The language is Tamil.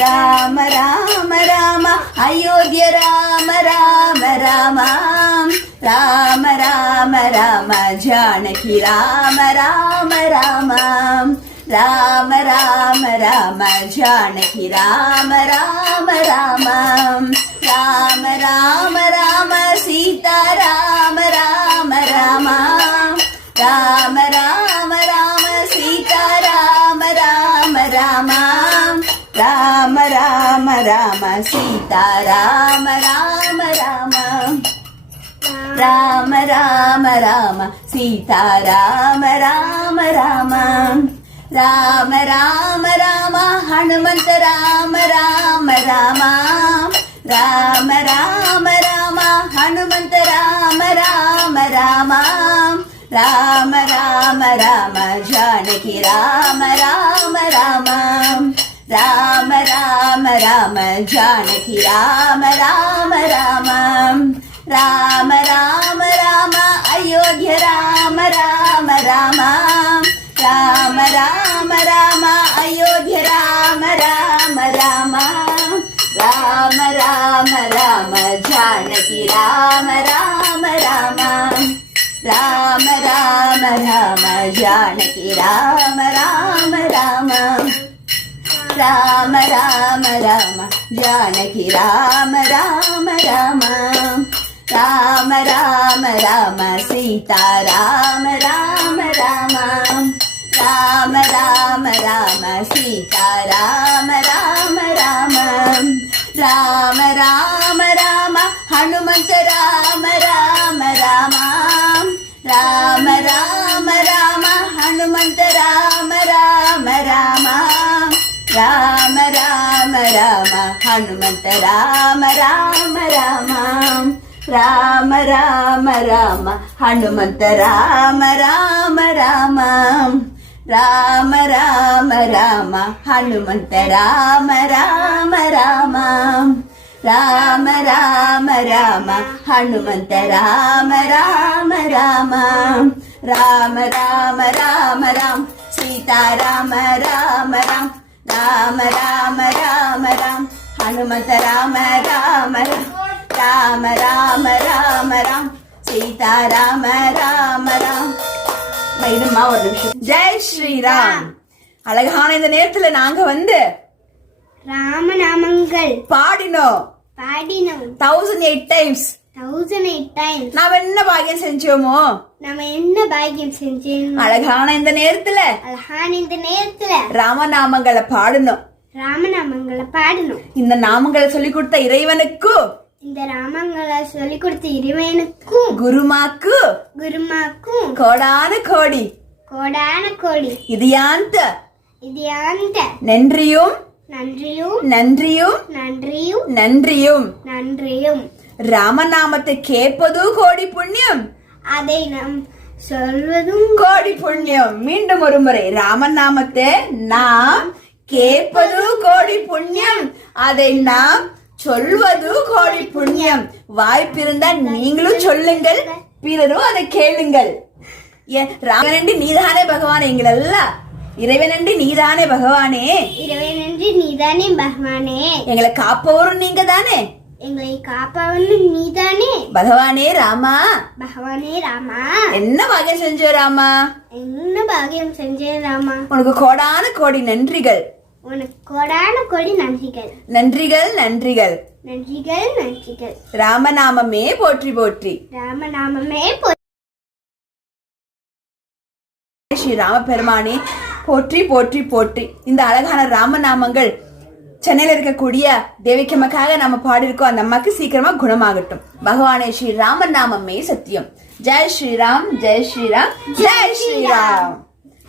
ராம ராம ராம அயோத்திய ராம ராம ராம ராம ராம ராம ஜானகி ராம ராம ராம ராம ராம ராம ஜானகி ராம ராம ராம ராம ராம ராம சீதா ராம ராம ராம ராம ராம ராம சீதா ராம ராம ராம ராம ராம ராம சீதா ராம ராம ராம ராம ராம ராம சீதா ராம ராம ராம ராம ராம ராம ஹனுமந்த ராம ராம ராம ராம ராம ராம ஹனுமந்த ராம ராம ராம ராம ராம ராம ஜானகி ராம ராம ராம ராம ராம ராம ஜானகி ராம ராம ராம ராம ராம ராம அயோத்திய ராம ராம ராம ராம ராம ராம அயோத்திய ராம ராம ராம ராம ராம ராம ஜானகி ராம ராம ராம ராம ராம ராம ஜானகி ராம ராம ராம ராம ராம ராம ஜானகி ராம ராம ராம ராம ராம ராம சீதா ராம ராம ராம ராம ராம ராம சீதா ராம ராம ராம ராம ராம ராம ஹனுமந்த ராம ராம ராம ராம ராம ராம ஹனுமந்த ராம ராம ராம ராம ராம ராம ஹனுமந்த ராம ராம ராம ராம ராம ராம ஹனுமந்த ராம ராம ராம ராம ராம ராம ஹனுமந்த ராம ராம ராம ராம ராம ராம ஹனுமந்த ராம ராம ராம ராம ராம ராம ராம் சீதா ராம ராம ராம் ராம ராம ராம ராம் ஹனுமந்த ராம ராம ராம ராம ராம ராம் சீதா ராம ராம ராம். இருமா ஒரு நிமிஷம். ஜெய் ஸ்ரீராம். அழகான இந்த நேரத்துல நாங்க வந்து ராமநாமங்கள் பாடினோம் 1008 times. நாம என்ன பாக்கியம் செஞ்சோமோ அழகான இந்த நேரத்துல ராமநாமங்களை பாடணும். இந்த நாமங்களை சொல்லி கொடுத்த இறைவனுக்கும் குருமாக்கு கோடான கோடி இதியாந்த நன்றியும் ராமநாமத்தை கேட்பது கோடி புண்ணியம், அதை நாம் சொல்வதும் கோடி புண்ணியம். மீண்டும் ஒரு முறை, ராமநாமத்தை நாம் கேட்பது கோடி புண்ணியம், அதை நாம் சொல்வது கோடி புண்ணியம். வாய்ப்பிருந்தா நீங்களும் சொல்லுங்கள், பிறரும் அதை கேளுங்கள். ராமனண்டி நீதானே பகவான், எங்களெல்லாம் இறைவனண்டி நீதானே பகவானே, எங்களை காப்பவரும் நீங்க தானே, எங்களை காப்பவனும் நீதானே பகவானே ராமா. என்ன பாக்கியம் செஞ்ச ராமா, உனக்கு கோடான கோடி நன்றிகள், நன்றிகள். ராமநாமமே போற்றி போற்றி. ஸ்ரீ ராம பெருமானே போற்றி போற்றி போற்றி. இந்த அழகான ராமநாமங்கள் சென்னையில இருக்கக்கூடிய தேவிக்கம்மாக்காக நம்ம பாடிருக்கோம். அந்த அம்மாக்கு சீக்கிரமா குணமாகட்டும். பகவானே ஸ்ரீ ராமநாமமே சத்தியம். ஜெய் ஸ்ரீராம், ஜெய் ஸ்ரீராம், ஜெய் ஸ்ரீராம்.